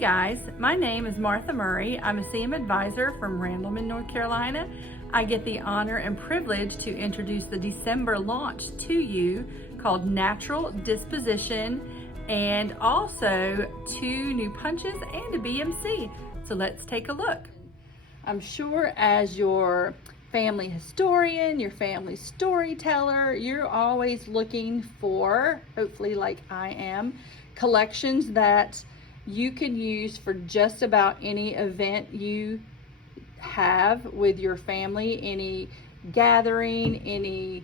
guys, my name is Martha Murray. I'm a CM advisor from Randleman, North Carolina. I get the honor and privilege to introduce the December launch to you called Natural Disposition, and also 2 new punches and a BMC. So let's take a look. I'm sure as your family historian, your family storyteller, you're always looking for, hopefully like I am, collections that you can use for just about any event you have with your family, any gathering, any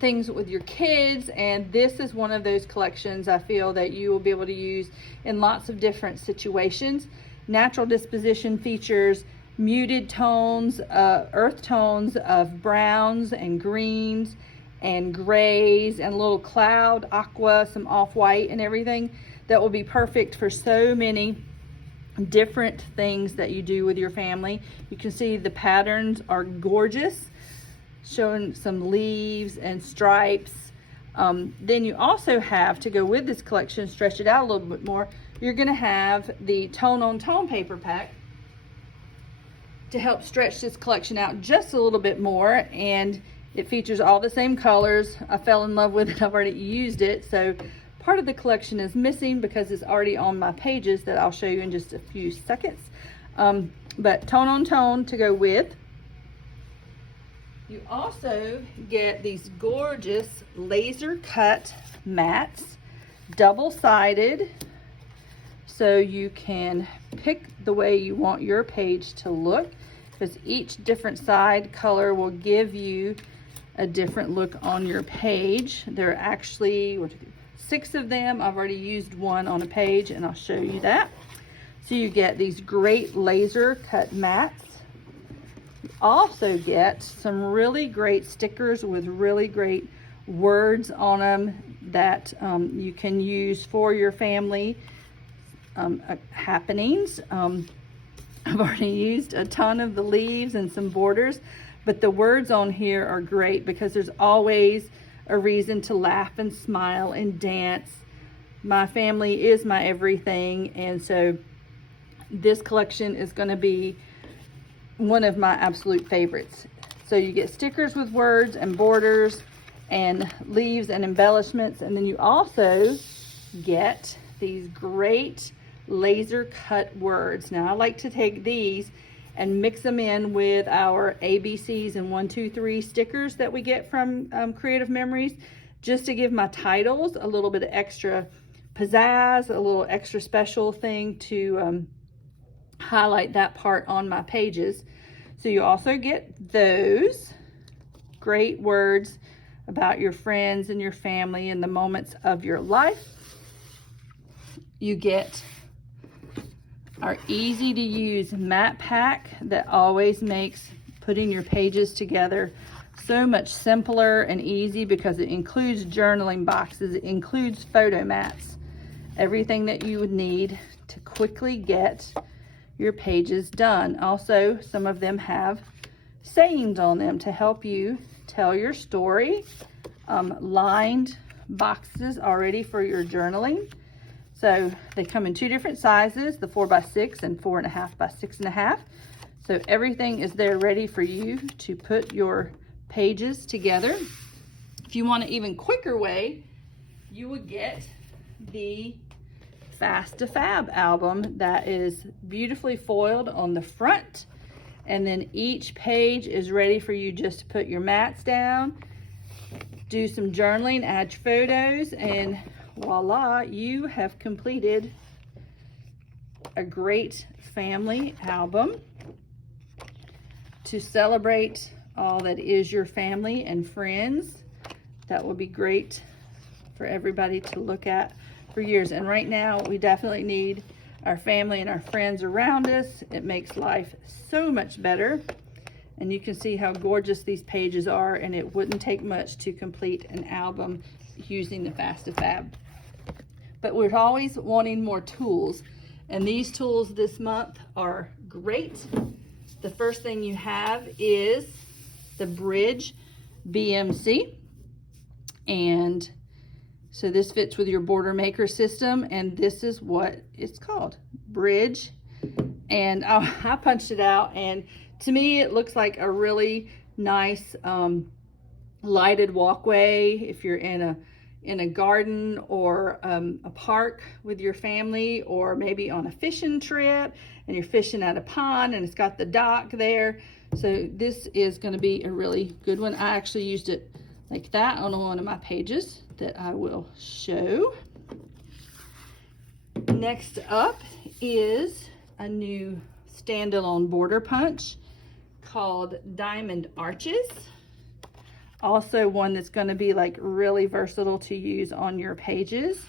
things with your kids. And this is one of those collections I feel that you will be able to use in lots of different situations. Natural Disposition features muted tones, earth tones of browns and greens and grays and a little cloud, aqua, some off-white and everything that will be perfect for so many different things that you do with your family. You can see the patterns are gorgeous, showing some leaves and stripes. Then you also have, to go with this collection, stretch it out a little bit more, you're going to have the tone-on-tone paper pack to help stretch this collection out just a little bit more. And it features all the same colors. I fell in love with it. I've already used it. So part of the collection is missing because it's already on my pages that I'll show you in just a few seconds. But tone on tone to go with. You also get these gorgeous laser cut mats, double-sided, so you can pick the way you want your page to look, because each different side color will give you a different look on your page. There are actually 6 of them. I've already used one on a page and I'll show you that. So you get these great laser cut mats. You also get some really great stickers with really great words on them that you can use for your family happenings. I've already used a ton of the leaves and some borders, but the words on here are great because there's always a reason to laugh and smile and dance. My family is my everything, and so this collection is going to be one of my absolute favorites. So you get stickers with words and borders and leaves and embellishments, and then you also get these great laser cut words. Now I like to take these and mix them in with our ABCs and 1, 2, 3 stickers that we get from Creative Memories, just to give my titles a little bit of extra pizzazz, a little extra special thing to highlight that part on my pages. So you also get those great words about your friends and your family and the moments of your life. You get our easy to use mat pack that always makes putting your pages together so much simpler and easy, because it includes journaling boxes, it includes photo mats, everything that you would need to quickly get your pages done. Also, some of them have sayings on them to help you tell your story. Lined boxes already for your journaling. So they come in 2 different sizes, the 4x6 and 4.5 by 6.5. So everything is there ready for you to put your pages together. If you want an even quicker way, you would get the Fast to Fab album that is beautifully foiled on the front. And then each page is ready for you just to put your mats down, do some journaling, add your photos, and voila, you have completed a great family album to celebrate all that is your family and friends. That will be great for everybody to look at for years. And right now, we definitely need our family and our friends around us. It makes life so much better. And you can see how gorgeous these pages are, and it wouldn't take much to complete an album using the Fast to Fab. But we're always wanting more tools, and these tools this month are great. The first thing you have is the Bridge BMC, and So this fits with your border maker system, and this is what it's called, Bridge. And I punched it out, and to me it looks like a really nice lighted walkway if you're in a garden or a park with your family, or maybe on a fishing trip and you're fishing at a pond and it's got the dock there. So this is going to be a really good one. I actually used it like that on one of my pages that I will show. Next up is a new standalone border punch called Diamond Arches. Also one that's going to be like really versatile to use on your pages.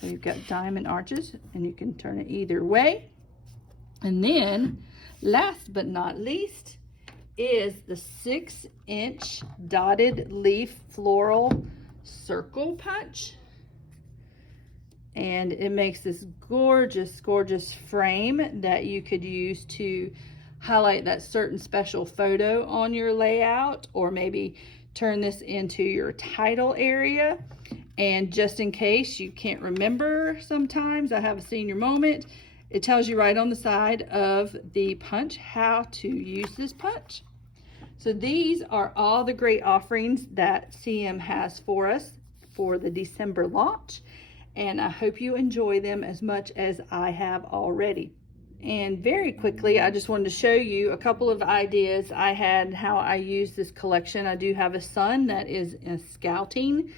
So you've got diamond arches, and you can turn it either way. And then last but not least is the 6-inch dotted leaf floral circle punch. And it makes this gorgeous, gorgeous frame that you could use to highlight that certain special photo on your layout, or maybe turn this into your title area. And just in case you can't remember, sometimes I have a senior moment, it tells you right on the side of the punch how to use this punch. So these are all the great offerings that CM has for us for the December launch, and I hope you enjoy them as much as I have already. And very quickly, I just wanted to show you a couple of ideas I had how I use this collection. I do have a son that is a scouting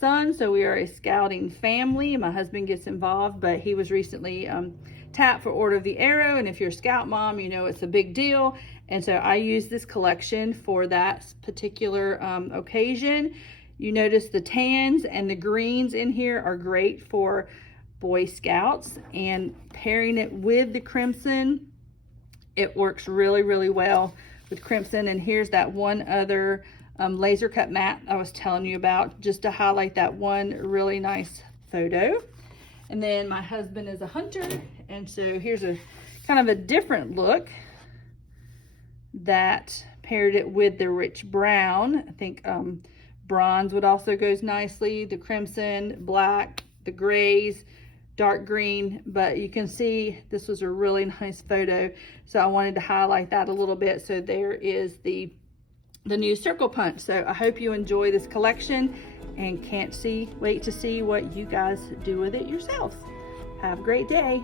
son, so we are a scouting family. My husband gets involved, but he was recently tapped for Order of the Arrow, and if you're a scout mom, you know it's a big deal. And so I use this collection for that particular occasion. You notice the tans and the greens in here are great for Boy Scouts, and pairing it with the crimson, it works really, really well with crimson. And here's that one other laser cut mat I was telling you about, just to highlight that one really nice photo. And then my husband is a hunter, and so here's a kind of a different look that paired it with the rich brown. I think bronze would also goes nicely, the crimson, black, the grays, dark green, but you can see this was a really nice photo, so I wanted to highlight that a little bit. So there is the new circle punch. So I hope you enjoy this collection, and can't wait to see what you guys do with it yourselves. Have a great day.